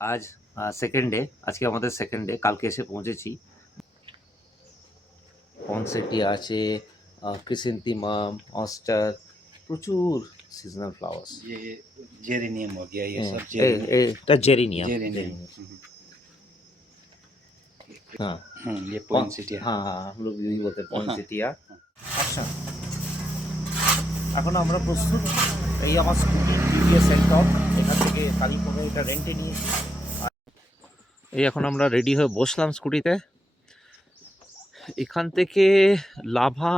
আজ second day, আজকে আমাদের সেকেন্ড ডে, কালকে এসে পৌঁছেছি। পনসেটিয়া আছে, ক্রিসেন্থিমাম, অস্টার, প্রচুর সিজনাল ফ্লাওয়ার্স। ये जेरेनियम हो गया, ये सब এটা জেরিনিয়াম। जेरेनियम। हाँ ये पॉइंसेटिया। हाँ हाँ, हम लोग यही बोलते हैं পনসেটিয়া। আচ্ছা, এখন আমরা প্রস্তুত। এই আমার স্কুটি টিভিএস সেন্টপ, এখান থেকে কালিম্পংয়ে এটা রেন্টে নিয়েছি। এই এখন আমরা রেডি হয়ে বসলাম স্কুটিতে। এখান থেকে লাভা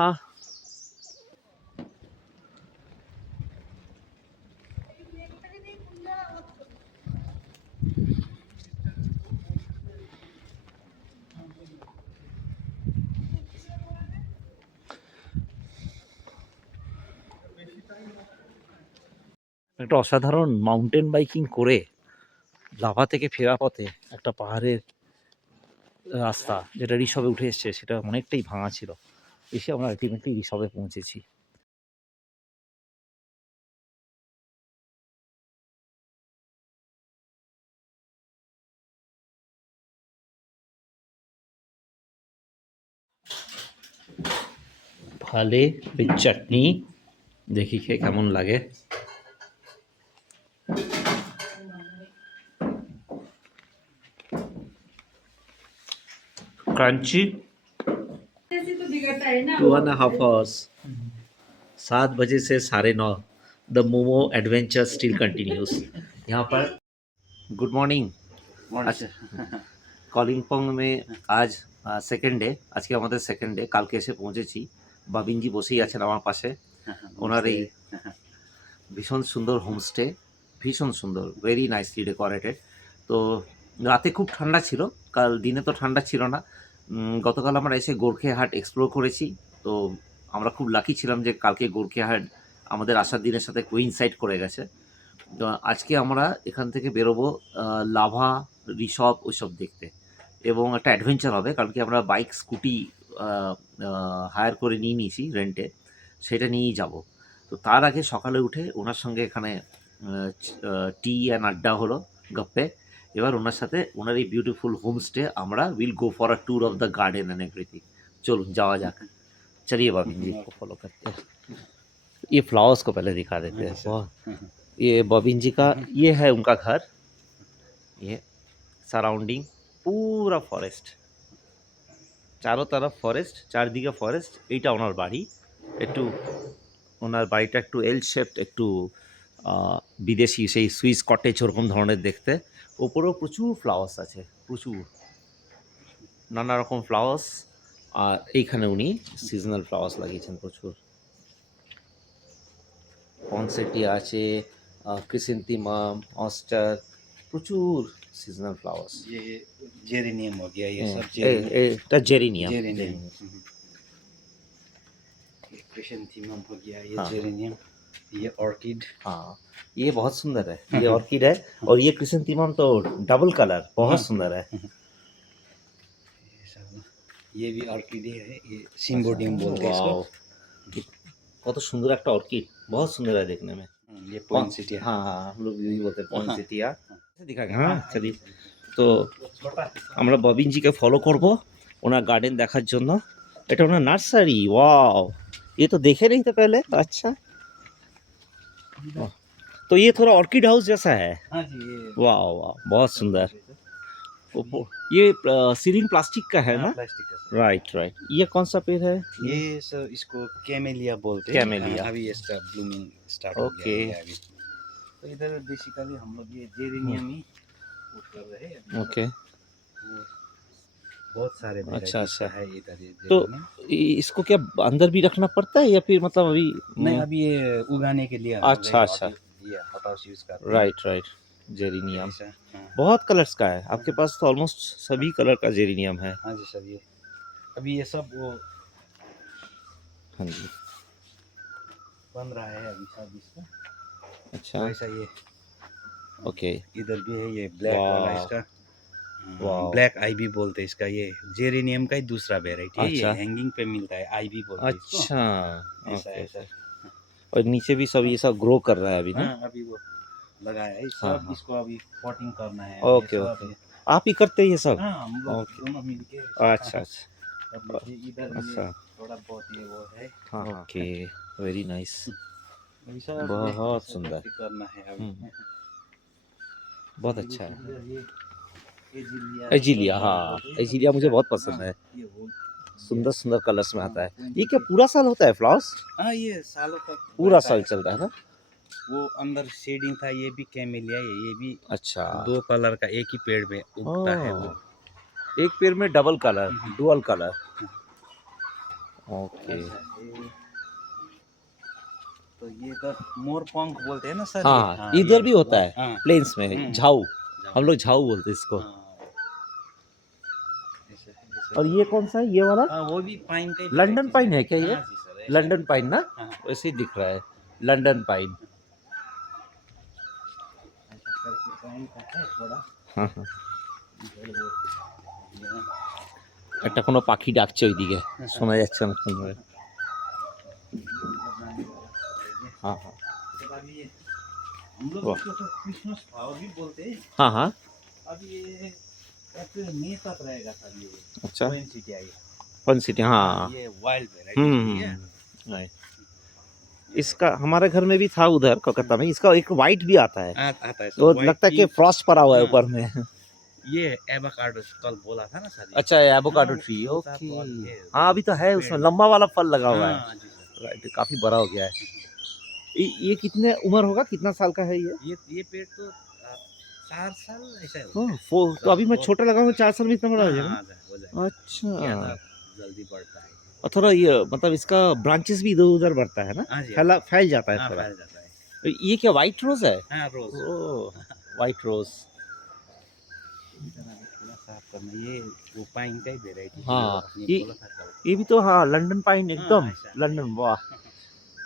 একটা অসাধারণ মাউন্টেন বাইকিং করে লাভা থেকে ফেরা পথে একটা পাহাড়ের রাস্তা, যেটা ঋষভে উঠে এসছে, সেটা অনেকটাই ভাঙা ছিল। এসে আমরা আলটিমেটলি ঋষভে পৌঁছেছি। ভালে উইথ চাটনি, দেখি খেয়ে কেমন লাগে। ক্রাঞ্চি। 2.5 hours, 7 बजे से 9:30, the momo adventure still continuous. यहाँ पर गुड मॉर्निंग। अच्छा, কালিম্পং में आज সেকেন্ড ডে, আজকে আমাদের সেকেন্ড ডে, কালকে এসে পৌঁছেছি। বাবিনজি বসেই আছেন আমার পাশে। ওনার এই ভীষণ সুন্দর হোমস্টে, ভীষণ সুন্দর, ভেরি নাইসলি ডেকোরেটেড। তো রাতে খুব ঠান্ডা ছিল, কাল দিনে তো ঠান্ডা ছিল না। গতকাল আমরা এসে গোর্খেহাট এক্সপ্লোর করেছি। তো আমরা খুব লাকি ছিলাম যে কালকে গোর্খেহাট আমাদের আসার দিনের সাথে কোইনসাইড করে গেছে। তো আজকে আমরা এখান থেকে বেরোবো লাভা, ঋষভ ওইসব দেখতে, এবং একটা অ্যাডভেঞ্চার হবে, কারণ কি আমরা বাইক স্কুটি হায়ার করে নিয়ে নিয়েছি রেন্টে, সেটা নিয়েই যাব। তো তার আগে সকালে উঠে ওনার সঙ্গে এখানে টি অ্যান্ড আড্ডা হলো, গপ্পে। এবার ওনার সাথে ওনার এই বিউটিফুল হোমস্টে আমরা will go for a tour of the garden and everything. चलूँ जावा जाक, चलिए बॉबिन जी को फॉलो करते हैं। ये फ्लावर्स को पहले दिखा देते हैं। वाह, ये बॉबिन जी का ये है उनका घर। ये सराउंडिंग पूरा फरेस्ट, চারো তরফ ফরেস্ট, চারদিকে ফরেস্ট। এইটা ওনার বাড়ি। একটু ওনার বাড়িটা একটু এল শেপড, একটু বিদেশি সেই সুইস কটেজ ওরকম ধরনের দেখতে। ওপরেও প্রচুর ফ্লাওয়ার্স আছে, প্রচুর নানা রকম ফ্লাওয়ার্স। আর এইখানে উনি সিজনাল ফ্লাওয়ার্স লাগিয়েছেন প্রচুর। পনসেটিয়া আছে, ক্রিসেন্থিমাম, অস্টার, প্রচুর সিজনাল ফ্লাওয়ার্স। ये जेरेनियम हो गया, ये सब এটা জেরিনিয়াম। जेरेनियम। ये क्रिसेंथीमम हो गया, ये हाँ। जेरेनियम। ये ऑर्किड। हाँ, ये बहुत सुंदर है, ये ऑर्किड है। और ये क्रिसेंथीमम तो डबल कलर, बहुत सुंदर है। ये भी ऑर्किड है, ये सिम्बोडियम बोलते हैं इसको। वाओ, কত সুন্দর একটা অর্কিড, बहुत सुंदर है देखने में। ये पॉइंसेटिया। हाँ हाँ, हम लोग यही बोलते हैं পনসেটিয়া। दिखाएंगे, हाँ चलिए। তো আমরা ববিন জিকে ফলো করব ওনার গার্ডেন দেখার জন্য। এটা ওনার নার্সারি। ওয়াও, ये तो देखे नहीं थे पहले। अच्छा, तो ये थोड़ा ऑर्किड हाउस जैसा है। हाँ जी, ये वाह वाह, बहुत सुंदर। ये सीलिंग प्लास्टिक का है ना? प्लास्टिक का। Right right. ये कौन सा पेड़ है? ये सर इसको कैमेलिया बोलते हैं। कैमेलिया। अभी इसका ब्लूमिंग स्टार्ट हो गया ओके। है अभी। तो इधर बेसिकली हम लोग ये जेरेनियम ही शूट कर रहे हैं। ओके, वो बहुत सारे अच्छा, varieties अच्छा। का है इधर ये तो जेरेनियम। इसको क्या अंदर भी रखना पड़ता है या फिर मतलब अभी? नहीं, अभी ये उगाने के लिए हम लोग अच्छा, अच्छा। ये हॉटहाउस यूज करते हैं। Right right, geranium. ऐसा, हाँ। बहुत कलर्स का है आपके पास, तो ऑलमोस्ट सभी कलर का जेरिनियम है। हाँ जी सर, ये अभी ये सब वो हाँ जी, बन रहा है अभी सब इसका। अच्छा, ऐसा ये ओके। इधर भी है, ये ब्लैक वाला वाह। इसका वाह। ब्लैक आईवी बोलते हैं इसका। ये जेरेनियम का ही दूसरा वेराइटी है। अच्छा। ये हैंगिंग पे मिलता है, आईवी बोलते हैं इसको। अच्छा, ऐसा ओके ऐसा। ओके। और नीचे भी सब ये सब ग्रो कर रहा है अभी ना? हाँ, अभी वो लगाया है हाँ, सब। हाँ। इसको अभी पॉटिंग करना है। ओके, ये सब ओके। अभी- आप ही करते हैं ये सब? हाँ, हम लोग ओके। दोनों मिलके अच्छा, अच्छा। कर लेते हैं। इधर ये अच्छा। थोड़ा बहुत ये वो है। हाँ, ओके, वेरी नाइस। अभी सब बहुत ऐसा सुंदर। करके करना है अभी। बहुत अच्छा है। इधर ये एजिलिया एजिलिया, सब हाँ, बोलते हैं। एजिलिया मुझे बहुत पसंद हाँ, है। ये वो सुंदर सुंदर कलर्स में आता है। हाँ, ये क्या पूरा साल होता है फ्लावर्स? हाँ, ये सालों तक पूरा बढ़ता साल है। चलता है ना? वो अंदर शेडिंग था, ये भी कैमेलिया है। ये भी अच्छा। 2 कलर का एक ही पेड़ में उगता है वो। एक पेड़ में double colour, dual colour. Okay. ऐसा है। तो ये तो मोर पंख बोलते हैं ना सर। हाँ, ये इधर भी होता है हाँ, प्लेन्स में, झाऊ। हम लोग झाऊ बोलते हैं इसको। हाँ, ऐसा है, ऐसा और है। ये कौन सा है, ये वाला? हाँ, वो भी पाइन का ही लंदन varieties पाइन है क्या ये? हाँ जी सर, ऐसा लंदन पाइन ना? हाँ। वैसे ही दिख रहा है, लंदन पाइन। ऐसा करके पाइन का है थोड़ा। हाँ, हाँ। इधर वो ये একটা কোনো পাখি ডাকছে ওইদিকে, শোনা যাচ্ছে না সুন্দর। बनाने वाला सब है। हाँ, हाँ। उसके बाद ये हम लोग वाह। इसको तो क्रिसमस फ्लावर भी बोलते हैं। हाँ, हाँ। अब ये अप्रैल मई तक रहेगा सर ये। अच्छा, वाइन सिटी आई। फन सिटी, हाँ। ये वाइल्ड वैरायटी है। right। इसका हमारे घर में भी था उधर कोलकाता में। इसका एक वाइट भी आता है, आता है सर। तो white लगता है कि pink। फ्रॉस्ट पड़ा हुआ है हाँ। ऊपर में। ये एवोकाडो कल बोला था ना सर। अच्छा, एवोकाडो हाँ, ट्री, वो सब ओके। फल है। हाँ, अभी तो है उसमें, पेड़। लंबा वाला फल लगा हुआ है। हाँ जी सर। राइट, काफी बड़ा हो गया है। ये कितने उम्र होगा, कितना साल का है ये? ये पेड़ तो 4 साल ऐसा होता है। तो अभी मैं छोटा लगाऊंगा 4 साल में इतना बड़ा हो हाँ, जाएगा? हो जाएगा। अच्छा। ज्यादा जल्दी बढ़ता है। और थोड़ा ये मतलब इसका ब्रांचेस भी इधर उधर बढ़ता है ना, हाँ जी, फैल जाता है हाँ, थोड़ा। फैल जाता है। ये क्या व्हाइट रोज है? हाँ, रोज। ओह, व्हाइट रोज। थोड़ा साफ करना। ये वो पाइन का ही वेराइटी है। हाँ, आपने ये बोला था कल। ये भी तो, हाँ, लंदन पाइन एकदम। ऐसा। लंदन, वाह,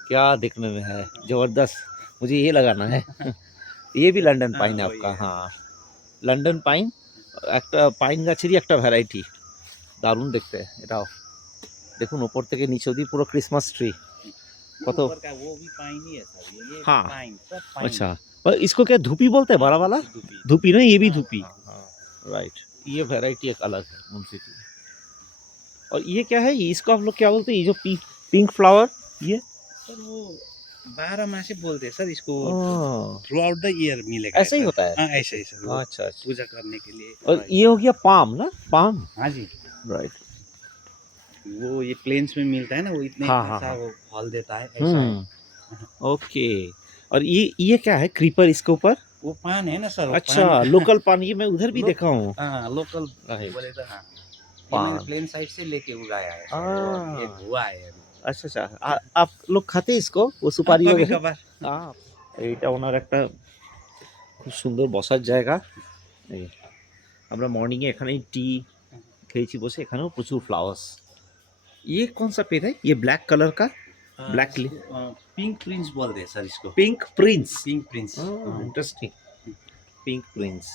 क्या देखने में है, जबरदस्त। मुझे ये लगाना है। ये भी लंदन हाँ, पाइन है वही आपका? है। हाँ, লন্ডন পাইন, একটা পাইন গাছেরই একটা ভ্যারাইটি। দারুণ দেখতে এটাও। দেখুন ওপর থেকে নিচে অবধি পুরো ক্রিসমাস ট্রি। কত? ऊपर का वो भी पाइन ही है सर। ये हाँ। पाइन, सब पाइन। अच्छा, और इसको क्या धूपी बोलते हैं, बड़ा वाला? धूपी। धूपी ना, ये भी हाँ, धूपी। हाँ, हाँ। राइट, ये वैरायटी एक अलग है मुंशी की। और ये क्या है, इसको आप लोग क्या बोलते हैं, ये जो पिंक फ्लावर, ये? सर वो 12 मासी बोलते हैं सर इसको। ओह, थ्रू आउट द ईयर मिलेगा। ऐसा ही होता है? हाँ, ऐसा ही सर। वो अच्छा, अच्छा। पूजा करने के लिए। और ये हो गया पाम ना, पाम। हाँ जी। राइट। वो ये प्लेन्स में मिलता है ना, वो इतने हाँ, हाँ, ऐसा हाँ। वो फल देता है, ऐसा है। ओके। और ये क्या है, क्रीपर इसके ऊपर? वो पान है ना सर, वो अच्छा, पान। लोकल पान, ये मैं उधर भी देखा हूँ। हाँ, लोकल Right। बोले तो हाँ। ये पान। मैंने प्लेन साइड से लेके उगाया है सर। हाँ। ये हुआ है अभी। अच्छा, अच्छा। आप लोग खाते हैं इसको, वो सुपारी कभी वगैरह? कभार। এইটা ওনার একটা খুব সুন্দর বসার জায়গা। এই আমরা মর্নিংয়ে এখানেই টি খেয়েছি বসে, এখানেও প্রচুর फ्लावर्स। ये कौन सा पेड़ है, ये ब्लैक कलर का? ब्लैक पिंक प्रिंस बोलते हैं सर इसको। Pink Prince. Pink Prince. Interesting, pink Prince.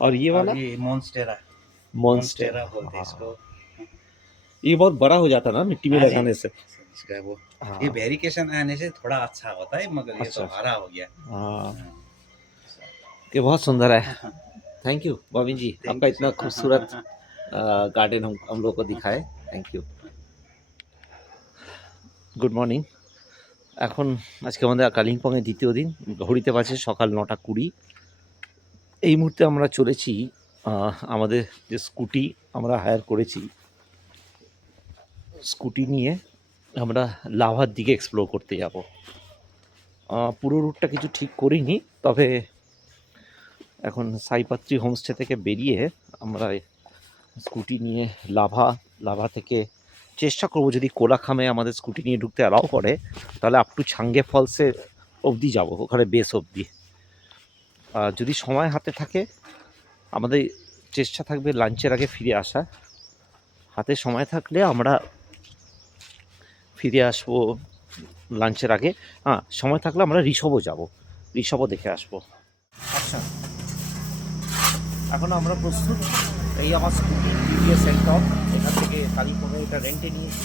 और ये वाला? ये मॉन्स्टेरा। मॉन्स्टेरा बोलते हैं इसको। ये बहुत बड़ा हो जाता है ना मिट्टी में हाँ जी। लगाने से। इसका वो हाँ। ये वेरिकेशन आने से थोड़ा अच्छा होता है, मगर ये तो अच्छा। हरा हो गया। हाँ, ये बहुत सुंदर है। Thank you Bobby ji, Thank आपका you, इतना sir। खूबसूरत गार्डन हम लोग को दिखाए, थैंक ইউ। Good morning. এখন আজকে আমাদের কালিম্পংয়ের দ্বিতীয় দিন, ঘড়িতে বাজে সকাল 9:20। এই মুহূর্তে আমরা চলেছি আমাদের যে স্কুটি আমরা হায়ার করেছি, স্কুটি নিয়ে আমরা লাভার দিকে এক্সপ্লোর করতে যাব। পুরো রুটটা কিছু ঠিক করিনি, তবে এখন সাইপাত্রী হোমস্টে থেকে বেরিয়ে আমরা স্কুটি নিয়ে লাভা থেকে চেষ্টা করব, যদি কোলাখামে আমাদের স্কুটি নিয়ে ঢুকতে অ্যালাউ করে তাহলে আপ টু ছাঙ্গে ফলসের অবধি যাব, ওখানে বেস অবধি। যদি সময় হাতে থাকে আমাদের চেষ্টা থাকবে লাঞ্চের আগে ফিরে আসা। হাতে সময় থাকলে আমরা ফিরে আসবো লাঞ্চের আগে। সময় থাকলে আমরা ঋষভও যাব, ঋষভও দেখে আসবো। আচ্ছা, এখন আমরা প্রস্তুত। এই আমার স্কুটি টিভিএস এনটর্ক, এখান থেকে কালিম্পংয়ে এটা রেন্টে নিয়েছি,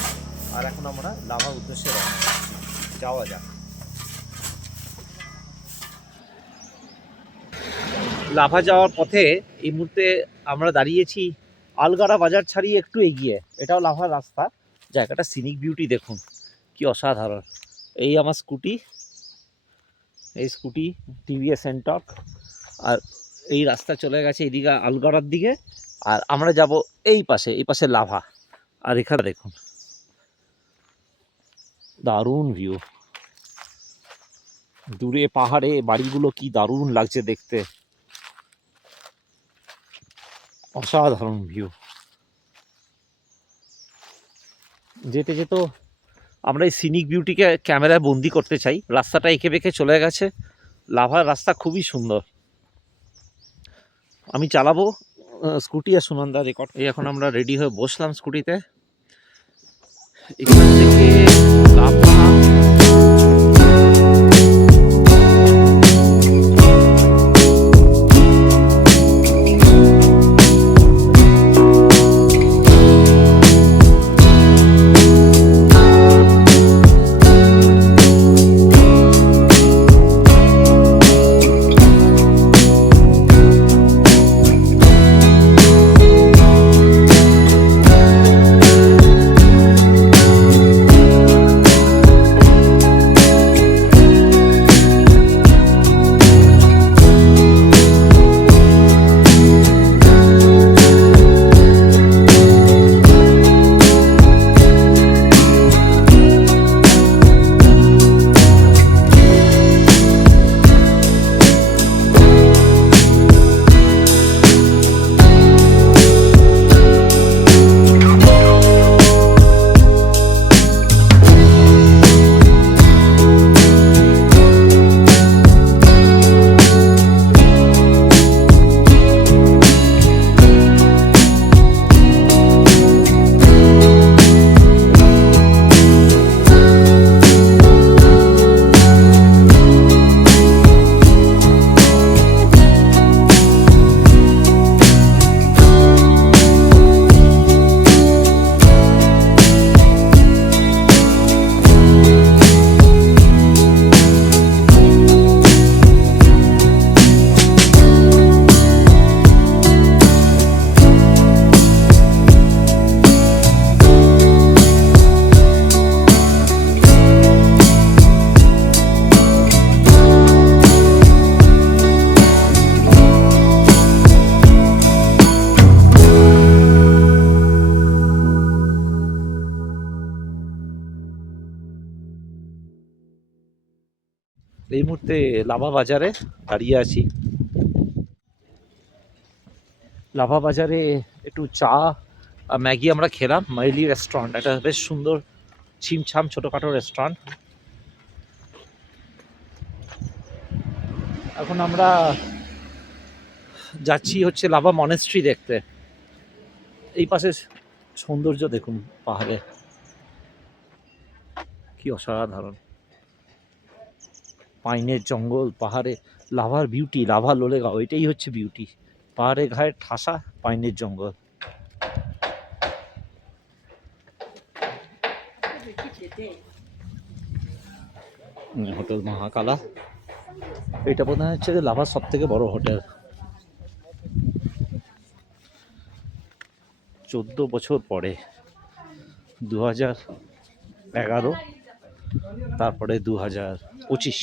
আর এখন আমরা লাভার উদ্দেশ্যে রওনা দিচ্ছি। যাওয়া যাক। লাভা যাওয়ার পথে এই মুহূর্তে আমরা দাঁড়িয়েছি আলগারা বাজার ছাড়িয়ে একটু এগিয়ে। এটাও লাভার রাস্তা। জায়গাটা সিনিক বিউটি দেখুন, কি অসাধারণ। এই আমার স্কুটি, এই স্কুটি টিভিএস সেন্টক, আর এই রাস্তা চলে গেছে এইদিকে আলগারার দিকে, আর আমরা যাব এই পাশে লাভা। আর এখানে দেখুন দারুণ ভিউ, দূরে পাহাড়ে বাড়িগুলো কি দারুণ লাগছে দেখতে, অসাধারণ ভিউ। যেতে যেতে আমরা এই সিনিক বিউটিকে ক্যামেরায় বন্দি করতে চাই। রাস্তাটা এঁকে বেঁকে চলে গেছে, লাভার রাস্তা খুবই সুন্দর। আমি চালাবো স্কুটি, আর সুনন্দা রেকর্ড। এই এখন আমরা রেডি হয়ে বসলাম স্কুটিতে। এখান থেকে লাভা এই মুহূর্তে লাভা বাজারে দাঁড়িয়ে আছি। লাভা বাজারে একটু চা আর ম্যাগি আমরা খেলাম। মাইলি রেস্টুরেন্ট, একটা বেশ সুন্দর ছিমছাম ছোটোখাটো রেস্টুরেন্ট। এখন আমরা যাচ্ছি হচ্ছে লাভা মনেস্ট্রি দেখতে। এই পাশে সৌন্দর্য দেখুন, পাহাড়ে কি অসাধারণ, পাইনের জঙ্গল, পাহাড়ে লাভার বিউটি, লাভা লোলেগাঁও, এটাই হচ্ছে বিউটি। পাহাড়ে ঘায়ে ঠাসা পাইনের জঙ্গল। হোটেল মহাকালা, এটা বোধ হচ্ছে লাভার সব থেকে বড় হোটেল। 14 বছর পরে, 2011, তারপরে 2025,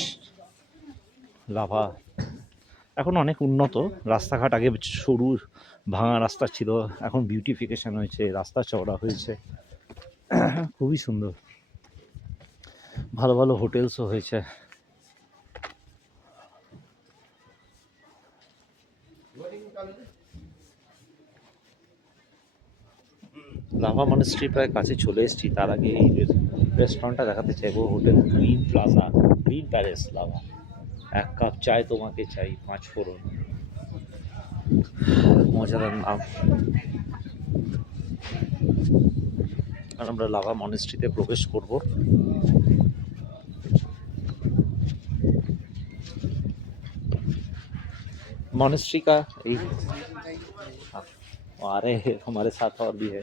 লাভা এখন অনেক উন্নত। রাস্তাঘাট আগে সরু ভাঙা রাস্তা ছিল, এখন বিউটিফিকেশন হয়েছে, রাস্তা চওড়া হয়েছে, খুবই সুন্দর। ভালো ভালো হোটেলসও হয়েছে। লাভা মনেস্ট্রি প্রায় কাছে চলে এসেছি। তার আগে এই রেস্টুরেন্টটা দেখাতে চাইবো, hotel green plaza, green palace lava. 1 cup চায় তোমাকে চাই, 5 ফোড়ন, মজাদার নাম। আর আমরা লাভা মনেস্ট্রিতে প্রবেশ করব। मॉनेस्ट्री का आ रहे हैं हमारे साथ और भी है।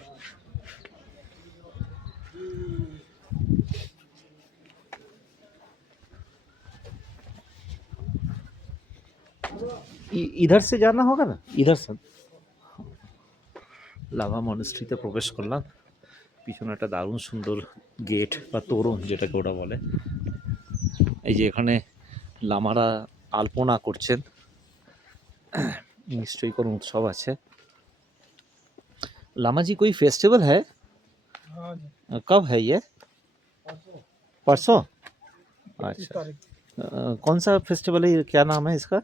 इधर से जाना होगा ना, इधर से লাভা মনেস্ট্রিতে প্রবেশ করলাম। পিছনে একটা দারুণ সুন্দর গেট বা তোরণ যেটাকে ওরা বলে। এই যে এখানে লামারা আলপনা করছেন, নিশ্চয়ই কোনো উৎসব আছে। लामा जी कोई फेस्टिवल है? हाँ जी, कब है ये? परसों परसों? 25 अच्छा। तारीख कौन सा फेस्टिवल है, क्या नाम है इसका?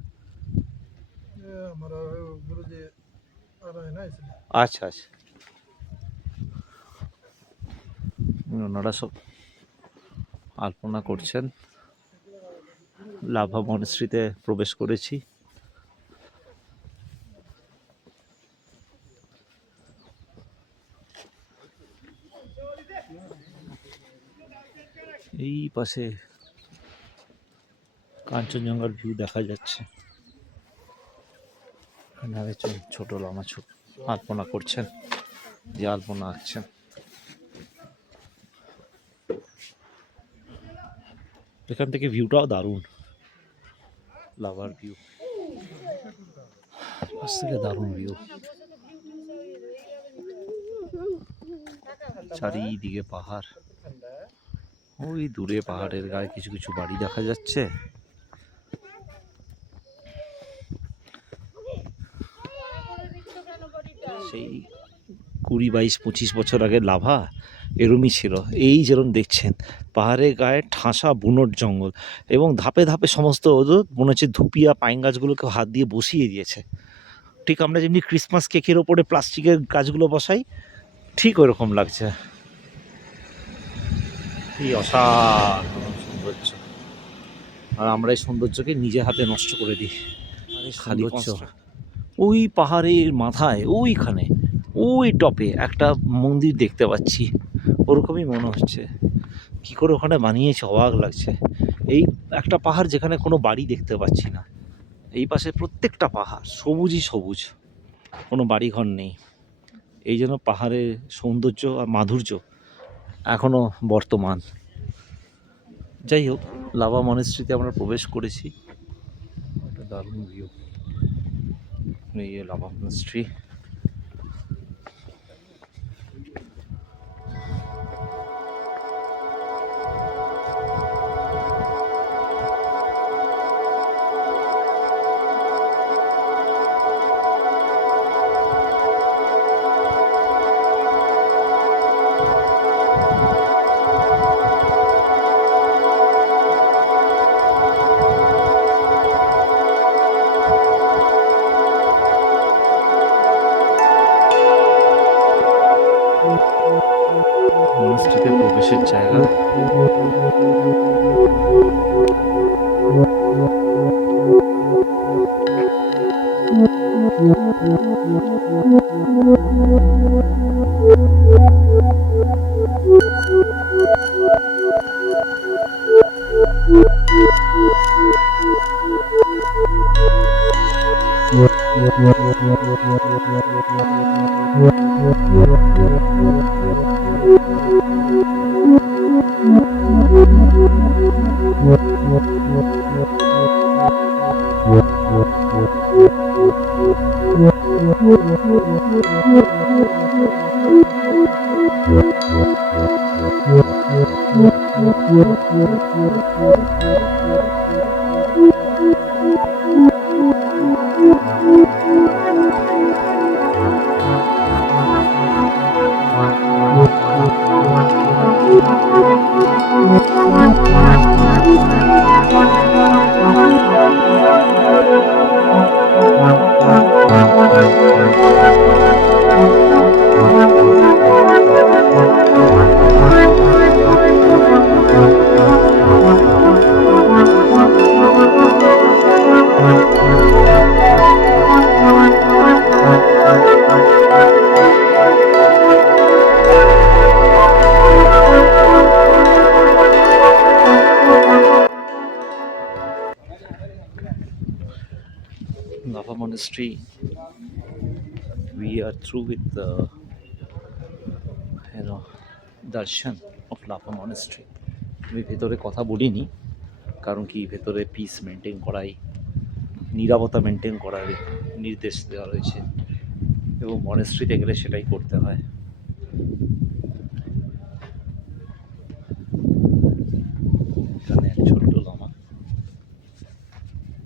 ये हमारा गुरु जी आ रहा है ना इसलिए। আচ্ছা আচ্ছা, ওনারা সব আলপনা করছেন। লাভা মনেস্ট্রিতে প্রবেশ করেছি। এই পাশে কাঞ্চনজঙ্ঘার ভিউ দেখা যাচ্ছে। এখানে আরেকজন ছোট লামা আলপনা করছেন, যে আলপনা আঁকছেন। এখান থেকে ভিউটাও দারুণ, লাভার ভিউ, পাশ থেকে দারুণ ভিউ। চারিদিকে পাহাড়, ওই দূরে পাহাড়ের গায়ে কিছু কিছু বাড়ি দেখা যাচ্ছে। সেই 20, 22, 25 বছর আগে লাভা এরমই ছিল। এই যেরকম দেখছেন পাহাড়ের গায়ে ঠাসা বুনোট জঙ্গল, এবং ধাপে ধাপে সমস্ত মনে হচ্ছে ধুপিয়া পাইন গাছগুলোকে হাত দিয়ে বসিয়ে দিয়েছে। ঠিক আমরা যেমনি ক্রিসমাস কেকের ওপরে প্লাস্টিকের গাছগুলো বসাই, ঠিক ওরকম লাগছে। এই অসাধারণ সৌন্দর্য, আর আমরা এই সৌন্দর্যকে নিজে হাতে নষ্ট করে দিই। খালি ওই পাহাড়ের মাথায় ওইখানে ওই টপে একটা মন্দির দেখতে পাচ্ছি, ওরকমই মনে হচ্ছে। কি করে ওখানে বানিয়েছে, অবাক লাগছে। এই একটা পাহাড় যেখানে কোনো বাড়ি দেখতে পাচ্ছি না, এই পাশে প্রত্যেকটা পাহাড় সবুজই সবুজ, কোনো বাড়িঘর নেই। এই জন্য পাহাড়ের সৌন্দর্য আর মাধুর্য এখনও বর্তমান। যাই হোক, লাভা মনেস্ট্রিতে আমরা প্রবেশ করেছি। একটা দারুণ ভিউ, এই লাভা মনেস্ট্রি। মনস্ট্রিতে প্রবেশের জায়গা। Lava Monastery. We are through with the darshan of Lava Monastery. আমি ভেতরে কথা বলিনি, কারণ কি ভেতরে পিস মেনটেন করাই নিরাপত্তা মেনটেন করার নির্দেশ দেওয়া রয়েছে এবং মনেস্ট্রিতে গেলে সেটাই করতে হয়। এখানে এক ছোট্ট লামা,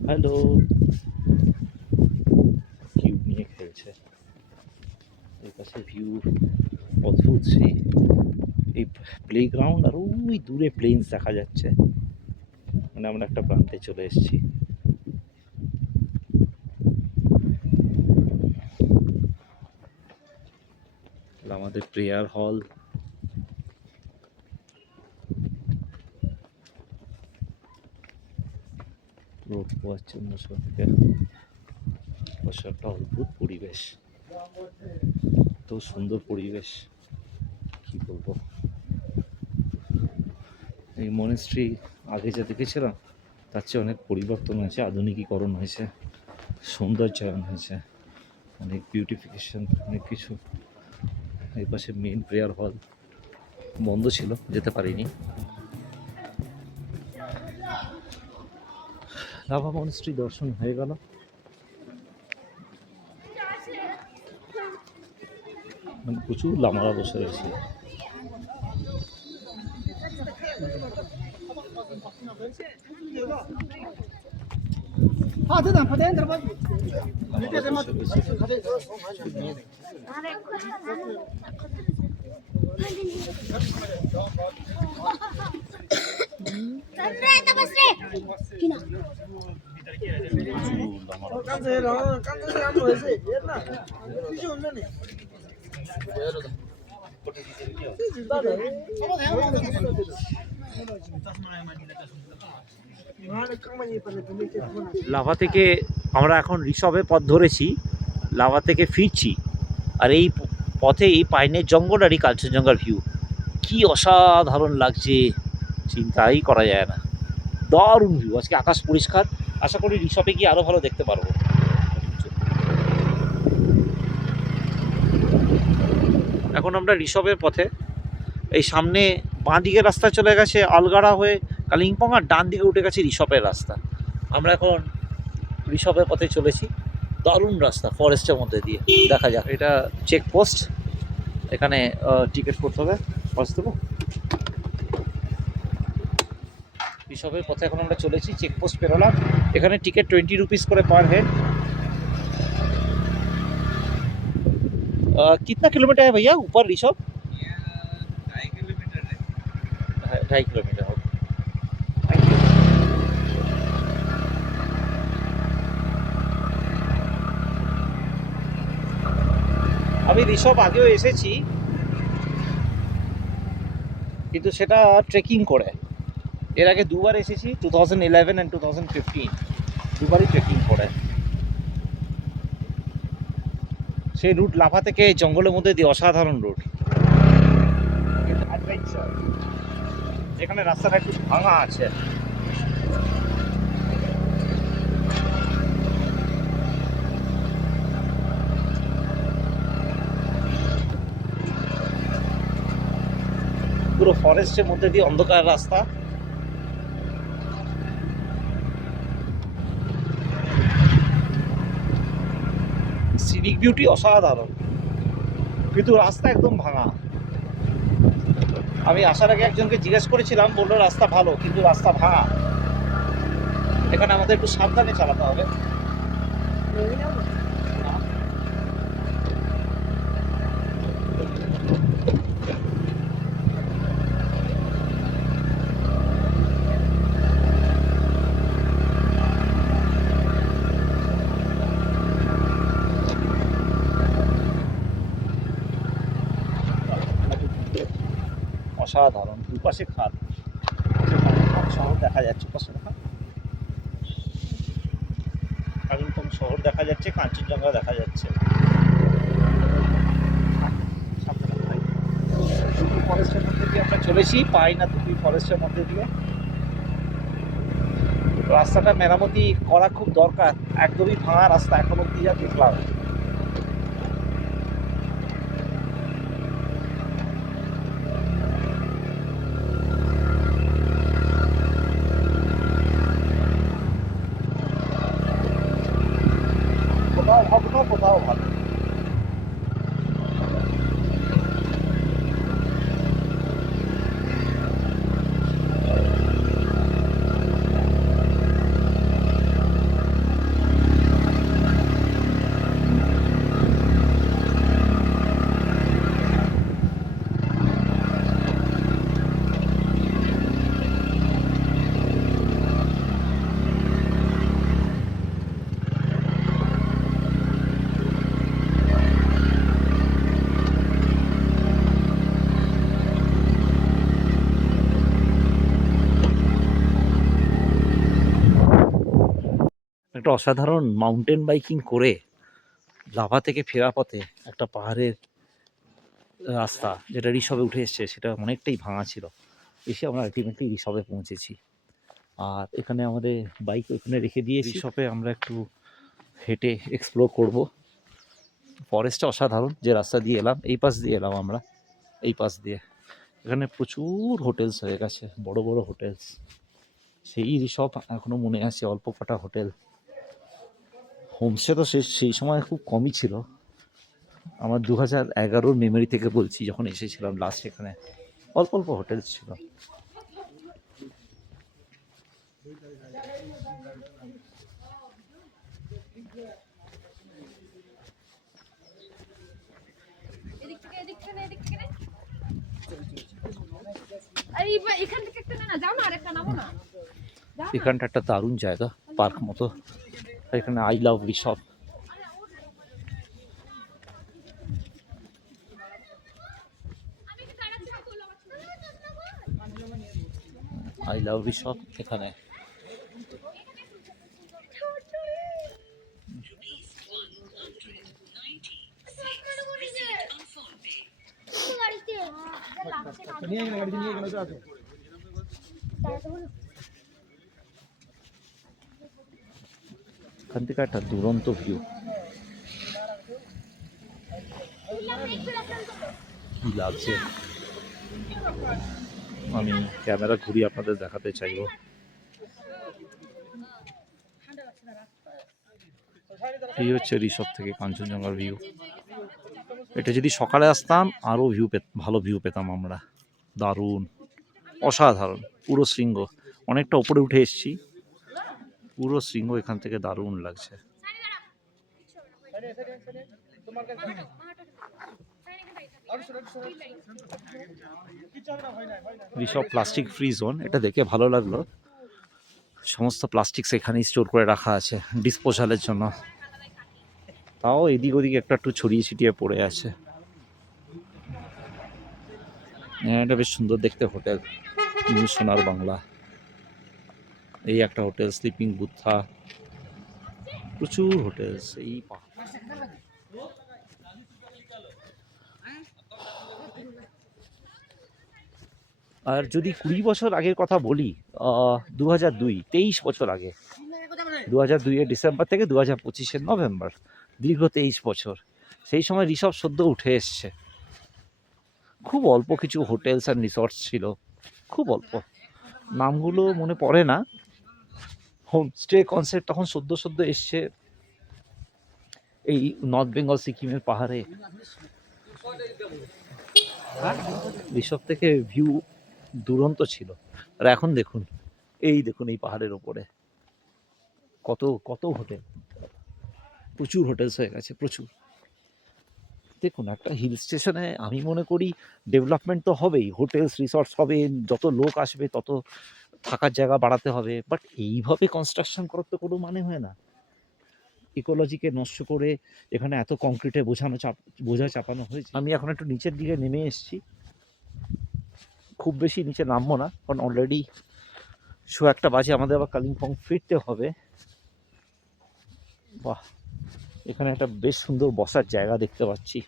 হ্যালো, কিউব নিয়ে খেলছে। এর পাশে ভিউ অদ্ভুত, সেই এই প্লেগ্রাউন্ড আর ওই দূরে প্লেনস দেখা যাচ্ছে। মানে আমরা একটা প্রান্তে চলে এসেছি। আমাদের প্রেয়ার হল, রোড পোয়াচ্ছে মশলা থেকে, একটা অদ্ভুত পরিবেশ, তো সুন্দর পরিবেশ, কি বলবো। এই মনেস্ট্রি আগে যা দেখেছিলাম তার চেয়ে অনেক পরিবর্তন হয়েছে, আধুনিকীকরণ হয়েছে, সৌন্দর্যায়ন হয়েছে, অনেক বিউটিফিকেশন, অনেক কিছু। এই পাশে মেন প্রেয়ার হল বন্ধ ছিল, যেতে পারিনি। লাভা মনেস্ট্রি দর্শন হয়ে গেল। মানে প্রচুর লামারা বসে রয়েছে। লাভা থেকে আমরা এখন ঋষভে পথ ধরেছি, লাভা থেকে ফিরছি। আর এই পথে এই পাইনের জঙ্গল আর এই কাঞ্চনজঙ্ঘার ভিউ কি অসাধারণ লাগছে, চিন্তাই করা যায় না। দারুণ ভিউ, আজকে আকাশ পরিষ্কার, আশা করি ঋষভে গিয়ে আরো ভালো দেখতে পারবো। এখন আমরা ঋষভের পথে, এই সামনে বাঁ দিকের রাস্তা চলে গেছে আলগাড়া হয়ে কালিম্পং, আর ডান দিকে উঠে গেছে ঋষভের রাস্তা। আমরা এখন ঋষভের পথে চলেছি, দারুণ রাস্তা ফরেস্টের মধ্যে দিয়ে। দেখা যাক, এটা চেকপোস্ট, এখানে টিকিট করতে হবে। পাস দেবো। ঋষভের পথে এখন আমরা চলেছি, চেকপোস্ট পেরোলাম। এখানে টিকিট 20 রুপিস করে পার হেড। कितना किलोमीटर है भैया ऊपर ऋषभ? 2.5 किलोमीटर है। আমি ঋষভ আগেও এসেছি, কিন্তু সেটা ট্রেকিং করে। এর আগে দুবার এসেছি, 2011 অ্যান্ড 2015, দুবারই ট্রেকিং করে। সেই রুট লাভা থেকে জঙ্গলের মধ্যে দিয়ে, অসাধারণ রুট, যেখানে রাস্তাটা একটু ভাঙা আছে। পুরো ফরেস্টের মধ্যে দিয়ে অন্ধকার রাস্তা। সিনিক বিউটি অসাধারণ, কিন্তু রাস্তা একদম ভাঙা। আমি আসার আগে একজনকে জিজ্ঞেস করেছিলাম, বললো রাস্তা ভালো কিন্তু রাস্তা ভাঙা। এখানে আমাদের একটু সাবধানে চালাতে হবে। অসাধারণ, দুপাশে খাল, শহর দেখা যাচ্ছে, পাশে কালিম্পং শহর দেখা যাচ্ছে, কাঞ্চনজঙ্ঘা দেখা যাচ্ছে। ফরেস্টের মধ্যে দিয়ে আমরা চলেছি, পাই না দুটি ফরেস্টের মধ্যে দিয়ে। রাস্তাটা মেরামতি করা খুব দরকার, একদমই ভাঙা রাস্তা এখন অব্দি যা দেখলাম। একটা অসাধারণ মাউন্টেন বাইকিং করে লাভা থেকে ফেরার পথে একটা পাহাড়ের রাস্তা যেটা ঋষভে উঠে এসছে, সেটা অনেকটাই ভাঙা ছিল। এসে আমরা আলটিমেটলি ঋষভে পৌঁছেছি। আর এখানে আমাদের বাইক ওইখানে রেখে দিয়ে ঋষভে আমরা একটু হেঁটে এক্সপ্লোর করব। ফরেস্টটা অসাধারণ, যে রাস্তা দিয়ে এলাম এই পাশ দিয়ে এলাম আমরা, এই পাশ দিয়ে এখানে প্রচুর হোটেলস হয়ে গেছে, বড় বড় হোটেলস। সেই ঋষভ এখনো মনে আছে, অল্প কটা হোটেল। হোমস্টে তো সেই সময় খুব কমই ছিল। আমার 2011-র মেমোরি থেকে বলছি, যখন এসেছিলাম লাস্ট এখানে অল্প অল্প হোটেলস ছিল। এখানটা একটা দারুণ জায়গা, পার্ক মতো। এখানে I love Rishabh. I love Rishabh এখানে। এখান থেকে একটা দুরন্ত ভিউ। কি লাগছে, আমি ক্যামেরা ঘুরিয়ে আপনাদের দেখাতে চাইবো। এই হচ্ছে ঋষভ থেকে কাঞ্চনজঙ্ঘার ভিউ। এটা যদি সকালে আসতাম আরও ভালো ভিউ পেতাম আমরা। দারুণ, অসাধারণ, পুরো শৃঙ্গ। অনেকটা উপরে উঠে এসেছি, পুরো শৃঙ্গ এখান থেকে দারুণ লাগছে। ঋষভ প্লাস্টিক ফ্রি জোন, এটা দেখে ভালো লাগলো। সমস্ত প্লাস্টিক্স এখানেই স্টোর করে রাখা আছে ডিসপোজালের জন্য। তাও এদিক ওদিক একটু ছড়িয়ে ছিটিয়ে পড়ে আছে। এটা বেশ সুন্দর দেখতে হোটেল, নিউ সোনার বাংলা। এই একটা হোটেল, স্লিপিং বুদ্ধা, প্রচুর হোটেল। এই আর যদি 20 বছর আগের কথা বলি, 2002, 23 বছর আগে, 2002-এর ডিসেম্বর থেকে 2025-এর নভেম্বর, দীর্ঘ 23 বছর। সেই সময় ঋষভ সদ্য উঠে এসছে। খুব অল্প কিছু হোটেলস অ্যান্ড রিসর্টস ছিল, খুব অল্প, নামগুলো মনে পড়ে না। হোমস্টে কনসেপ্ট তখন সদ্য এসছে এই নর্থ বেঙ্গল সিকিমের পাহাড়ে। ঋষভ থেকে ভিউ দুরন্ত ছিল। আর এখন দেখুন, এই দেখুন এই পাহাড়ের ওপরে কত কত হোটেল, প্রচুর হোটেলস হয়ে গেছে, প্রচুর। দেখুন, একটা হিল স্টেশনে আমি মনে করি ডেভেলপমেন্ট তো হবেই, হোটেলস রিসর্টস হবে, যত লোক আসবে তত থাকার জায়গা বাড়াতে হবে, বাট এইভাবে কনস্ট্রাকশন করার তো কোনো মানে হয় না। ইকোলজিকে নষ্ট করে এখানে এত কংক্রিটে বোঝা চাপানো হয়েছে। আমি এখন একটু নিচের দিকে নেমে এসেছি, খুব বেশি নিচে নামবো না, কারণ অলরেডি 1:15 বাজে, আমাদের আবার কালিম্পং ফিরতে হবে। বাহ, এখানে একটা বেশ সুন্দর বসার জায়গা দেখতে পাচ্ছি।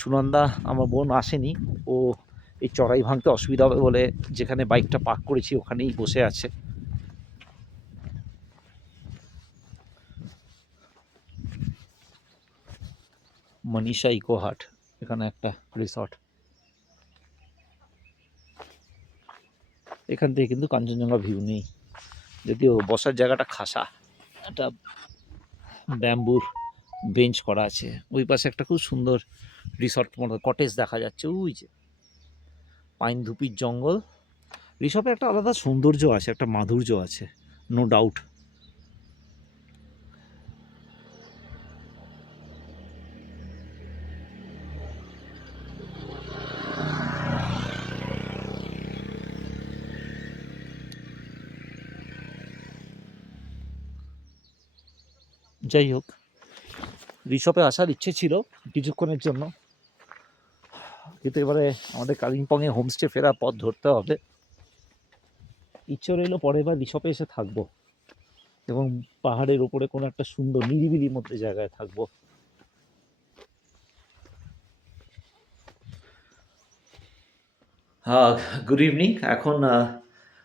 সুনন্দা, আমার বোন আসেনি, ও এই চড়াই ভাঙতে অসুবিধা হবে বলে যেখানে বাইকটা পার্ক করেছি ওখানেই বসে আছে। মনীষা ইকো হাট, এখানে একটা রিসর্ট। এখান থেকে কিন্তু কাঞ্চনজঙ্ঘা ভিউ নেই, যদিও বসার জায়গাটা খাসা, একটা ব্যাম্বুর বেঞ্চ করা আছে। ওই পাশে একটা খুব সুন্দর রিসর্ট মতো কটেজ দেখা যাচ্ছে, ওই যে পাইন ধুপির জঙ্গল। ঋষভে একটা আলাদা সৌন্দর্য আছে, একটা মাধুর্য আছে, নো ডাউট। যাই হোক, ঋষভে আসার ইচ্ছে ছিল কিছুক্ষণের জন্য, কিন্তু এবারে আমাদের কালিম্পংয়ে হোমস্টে ফেরার পথ ধরতে হবে। ইচ্ছে রইল পরের বার ঋষভে এসে থাকবো, এবং পাহাড়ের ওপরে কোনো একটা সুন্দর নিরিবিলির মধ্যে জায়গায় থাকবো। Good evening. এখন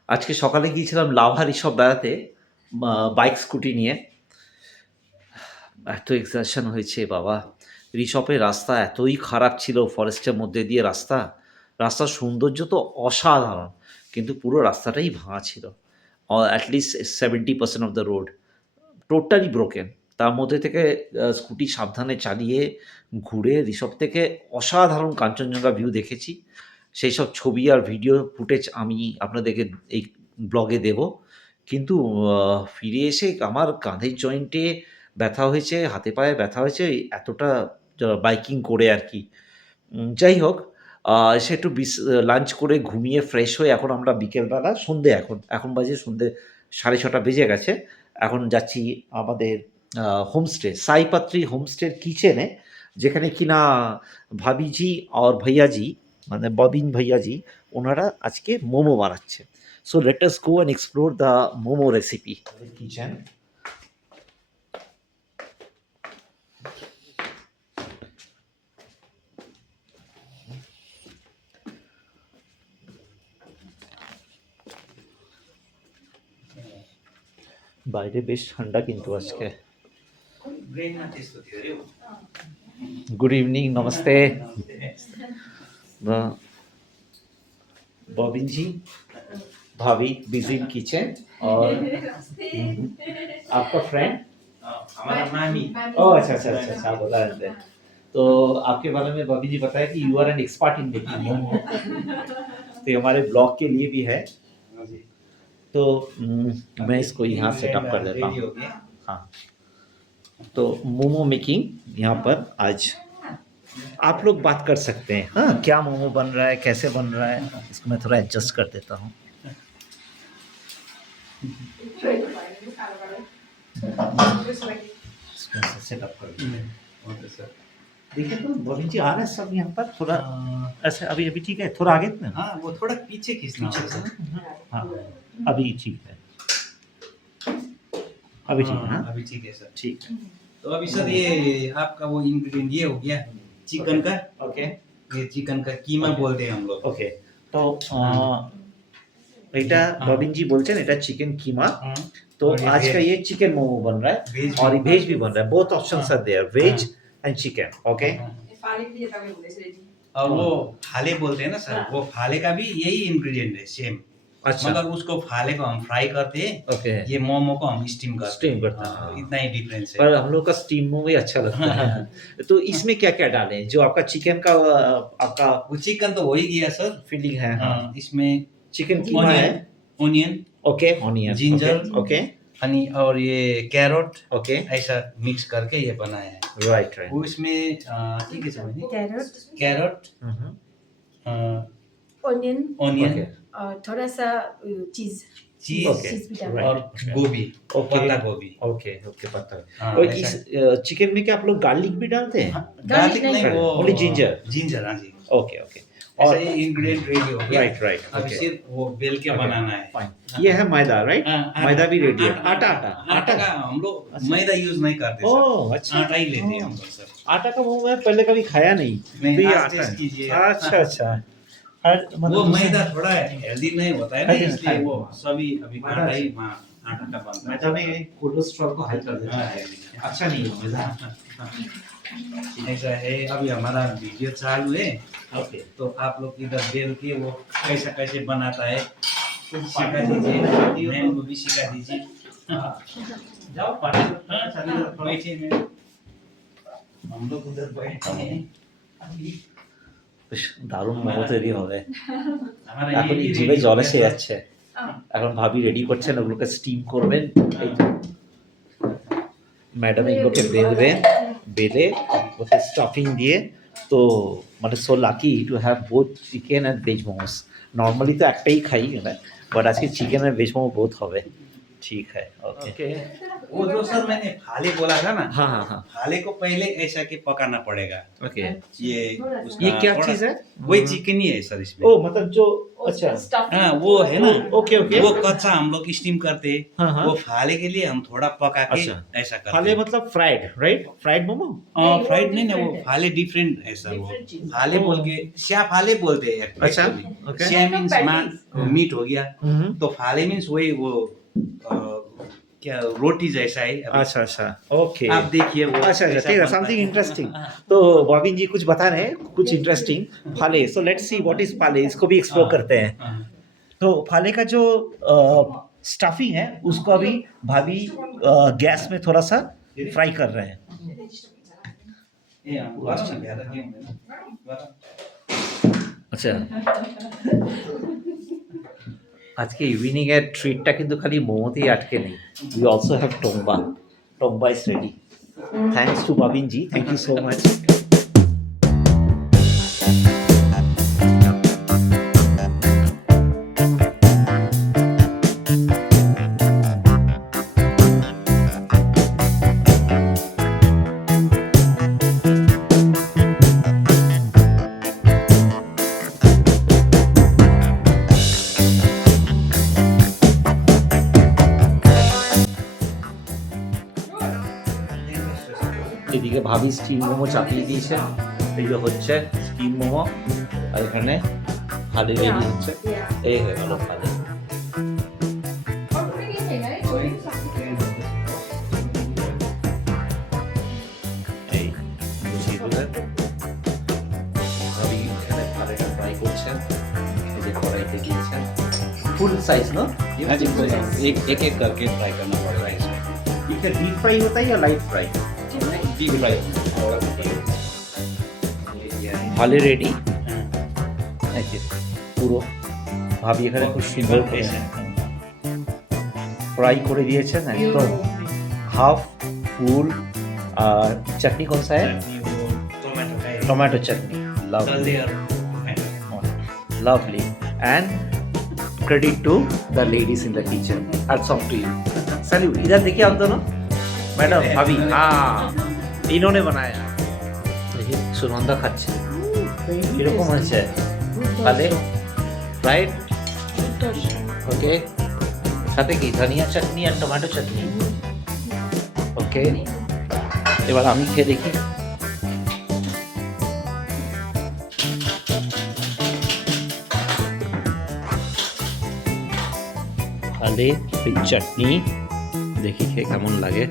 আজকে সকালে গিয়েছিলাম লাভা রিসর্ট বেড়াতে বাইক স্কুটি নিয়ে। এত এক্সারশন হয়েছে বাবা। রিসর্টের রাস্তা এতই খারাপ ছিল, ফরেস্টের মধ্যে দিয়ে রাস্তার সৌন্দর্য তো অসাধারণ, কিন্তু পুরো রাস্তাটাই ভাঙা ছিল। At least 70% of the road totally broken. তার মধ্যে থেকে স্কুটি সাবধানে চালিয়ে ঘুরে রিসর্ট থেকে অসাধারণ কাঞ্চনজঙ্ঘা ভিউ দেখেছি। সেই সব ছবি আর ভিডিও ফুটেজ আমি আপনাদেরকে এই ব্লগে দেব। কিন্তু ফিরে এসে আমার কাঁধের জয়েন্টে ব্যথা হয়েছে, হাতে পায়ে ব্যথা হয়েছে, এতটা বাইকিং করে আর কি। যাই হোক, এসে একটু লাঞ্চ করে ঘুমিয়ে ফ্রেশ হয়ে এখন আমরা বিকেলবেলা সন্ধে এখন বাজে সন্ধে 6:30 বেজে গেছে। এখন যাচ্ছি আমাদের হোমস্টে সাইপাত্রী হোমস্টের কিচেনে, যেখানে কিনা ভাবিজি আর ভাইয়াজি মানে ববিন ভাইয়াজি ওনারা আজকে মোমো বানাচ্ছে। So let us go and explore the momo recipe kitchen. বাইরে বেশ ঠান্ডা কিন্তু আজকে। गुड इवनिंग, नमस्ते बॉबिन जी, भाभी बिजी इन किचन और आपका फ्रेंड हमारा मामी। ओह अच्छा अच्छा अच्छा अच्छा, आप बता रहे थे। तो आपके बारे में बॉबी जी बताया कि you are an expert in baking momo, तो ये हमारे ब्लॉग के लिए भी है। तो मैं इसको यहाँ सेटअप कर देता हूँ। हाँ, तो मोमो मेकिंग यहाँ पर आज आप लोग बात कर सकते हैं। हाँ, क्या मोमो बन रहा है, कैसे बन रहा है, इसको मैं थोड़ा एडजस्ट कर देता हूँ। इसको ऐसे सेटअप कर देते हैं। देखिए तो बॉबिन जी आ रहा है सब यहाँ पर, थोड़ा ऐसे अभी अभी ठीक है, थोड़ा आगे ना। हाँ, वो थोड़ा पीछे खींचना होगा सर। हाँ अभी ठीक है, अभी ठीक है। हाँ अभी ठीक है सर। ठीक है, तो अभी सर ये आपका वो इंग्रेडिएंट ये हो गया चिकन का। ओके ये चिकन का कीमा बोलते हैं हम लोग। ওকে। তো এটা बॉबिन जी बोलते हैं, এটা चिकन कीमा। तो और ये आज का veg- ये चिकन मोमो बन रहा है वेज और ये वेज भी बन रहा है। Both options are there, veg हाँ। And chicken. ओके और वो फाले बोलते हैं ना सर, वो फाले का भी यही इंग्रेडिएंट है सेम, अच्छा मगर उसको फाले को हम फ्राई करते हैं, ओके, ये मोमो को हम स्टीम करते स्टीम हैं। करते हैं। हाँ, इतना ही डिफरेंस है। पर हम लोग का स्टीम मोमो ही अच्छा लगता है। तो इसमें क्या क्या डालें, जो आपका चिकन का आपका वो चिकन तो हो ही गया सर। फीलिंग है। हाँ, हाँ, इसमें चिकन कीमा है। Onion okay, onion, ginger, okay Honey और ये कैरोट ओके, ऐसा मिक्स करके ये बनाया है। Right right. वो इसमें ठीक है समझ कैरेट, कैरोट, ऑनियन ओनियन, और थोड़ा सा चीज चीज ओके, चीज भी डाल right. और गोभी, ओके पत्ता गोभी। ओके ओके, पता है। हाँ, और ऐसा- इस चिकन में क्या आप लोग गार्लिक भी डालते हैं? गार्लिक नहीं, नहीं, वो only ginger? जिंजर, हाँ जी। ओके ओके, ऐसा और ये इंग्रेडिएंट रेडी हो गया। राइट राइट अब ओके सिर्फ वो बेल के Okay. बनाना है। फाइन। ये है मैदा राइट? हाँ, मैदा भी रेडी है। आटा आटा आटा का हम लोग अच्छा। मैदा यूज नहीं करते सर, ओह अच्छा, आटा ही लेते हैं हम लोग सर। आटा का मोमो मैं पहले कभी खाया नहीं। नहीं, तो ये आज आटा टेस्ट है। कीजिए। अच्छा अच्छा, हर वो मतलब मैदा थोड़ा हेल्दी नहीं होता है ना, हाँ जी, इसलिए हाँ। वो सभी अभी मैदा आटा ही आटा का बनता है। मैदा में कोलेस्ट्रॉल को हाई कर देता हाँ, है, अच्छा नहीं है मैदा। ऐसा है। अभी हमारा वीडियो चालू है, ओके तो आप लोग इधर बेल के वो कैसा कैसे बनाता है सिखा दीजिए, मैम को भी सिखा दीजिए। जाओ पानी हाँ, चलिए, बैठिए मैम। हम लोग उधर बैठे हैं। বেশ দারুণ মোমো তৈরি হবে। हमारा এখন भी জিভে ready জল हो এসে गया। যাচ্ছে। এখন ভাবি রেডি করছেন, ওগুলোকে স্টিম করবেন। এই তো ম্যাডাম এগুলোকে বেলবেন, বেলে ওতে স্টাফিং দিয়ে। তো মানে so lucky to have both chicken and veg momos. Normally তো একটাই খাই, বাট আজকে চিকেন আর ভেজ মোমো বোথ হবে। ठीक है ओके ओके। वो जो सर मैंने फाले बोला था ना, हाँ हाँ हाँ फाले को पहले ऐसा कि पकाना पड़ेगा। ओके ये ये क्या थोड़ा- चीज है वही चिकन ही है सर इसमें। ओ मतलब जो अच्छा हाँ वो है ना, ओके ओके वो कच्चा हम लोग स्टीम करते हैं। हाँ हाँ वो फाले के लिए हम थोड़ा पका के अच्छा। ऐसा करते फाले हैं। मतलब fried right fried momo fried नहीं ना, वो फाले डिफरेंट है सर। वो Different चीज। फाले बोल के स्या फाले बोलते हैं actually। अच्छा, okay। स्या मीन्स Patties। मीट हो गया, तो फाले मीन्स वही वो क्या रोटी जैसा है अभी। अच्छा अच्छा ओके आप देखिए वो अच्छा अच्छा कैसा ठीक है बनता समथिंग है। इंटरेस्टिंग तो बॉबिन जी कुछ बता रहे हैं कुछ इंटरेस्टिंग फाले so let's see what is फाले इसको भी एक्सप्लोर करते हैं हाँ। तो फाले का जो स्टफिंग है उसको अभी भाभी गैस में थोड़ा सा फ्राई कर रहे हैं ये गरम ना ज्यादा नहीं होंगे ना, गरम। আচ্ছা আজকে ইভিনিং এর ট্রিটটা কিন্তু খালি মোমোতেই আটকে নেই উই অলসো হ্যাভ টোম্বা is ready thanks to Babin ji thank you so much এদিকে ভাবি স্টিম মোমো চাপিয়ে দিয়েছে এইগুলো হচ্ছে স্টিম মোমো আর এখানে ফালে রেডি হচ্ছে এই হয়ে গেল ফালে এই বুঝিয়ে দিলেন ভাবি এখানে ফালেটা ফ্রাই করছেন এই যে কড়াইতে দিয়েছেন ফুল साइज ना हाँ जी, एक एक करके फ्राई करना पड़ेगा इसमें। ये क्या डीप फ्राई होता है या लाइट फ्राई डीप फ्राई। ভালে রেডি পুরো ভাবি এখানে খুব সুন্দর করে ফ্রাই করে দিয়েছেন একদম হাফ ফুল আর চাটনি কোন সা है tomato chutney lovely lovely and credit to the ladies in the kitchen hats off to you salute इधर देखिए आप दोनों मैडम भाभी हाँ इन्होंने बनाया देखिए सुनंदा खाচ্ছে এরকম হচ্ছে তাহলে ফ্রাইড ওকে সাথে কি ধনিয়া চাটনি আর টমেটো চাটনি ওকে এবার আমি খেয়ে দেখি তাহলে এই চাটনি দেখি খেয়ে কেমন লাগে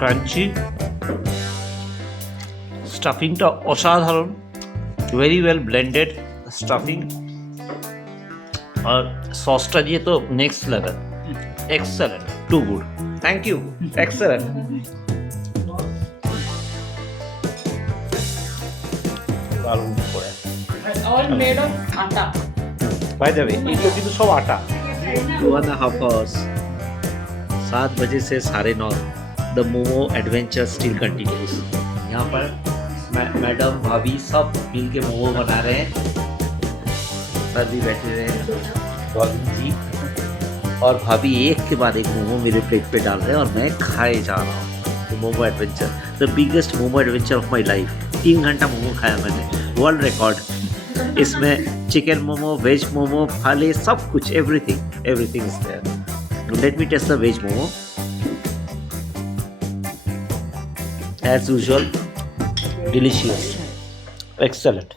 ক্রাঞ্চি স্টাফিংটা অসাধারণ ভেরি ওয়েল ব্লেন্ডেড স্টাফিং আর সসটা দিয়ে তো next level excellent too good thank you excellent দারুণ করে All made of atta. পাই যাবে এগুলো কিন্তু সব আটা 2.5 hours 7 बजे से 9:30 the momo adventure still continues यहाँ पर मैडम भाभी सब मिल के मोमो बना रहे हैं सर भी बैठे हुए हैं भाभी जी और भाभी एक के बाद एक मोमो मेरे प्लेट पे डाल रहे हैं और मैं खाए जा रहा हूँ तो momo adventure the biggest momo adventure of my life 3 घंटा मोमो खाया मैंने वर्ल्ड रिकॉर्ड इसमें चिकन मोमो वेज मोमो फाले सब कुछ everything is there let me taste the veg momo as usual delicious excellent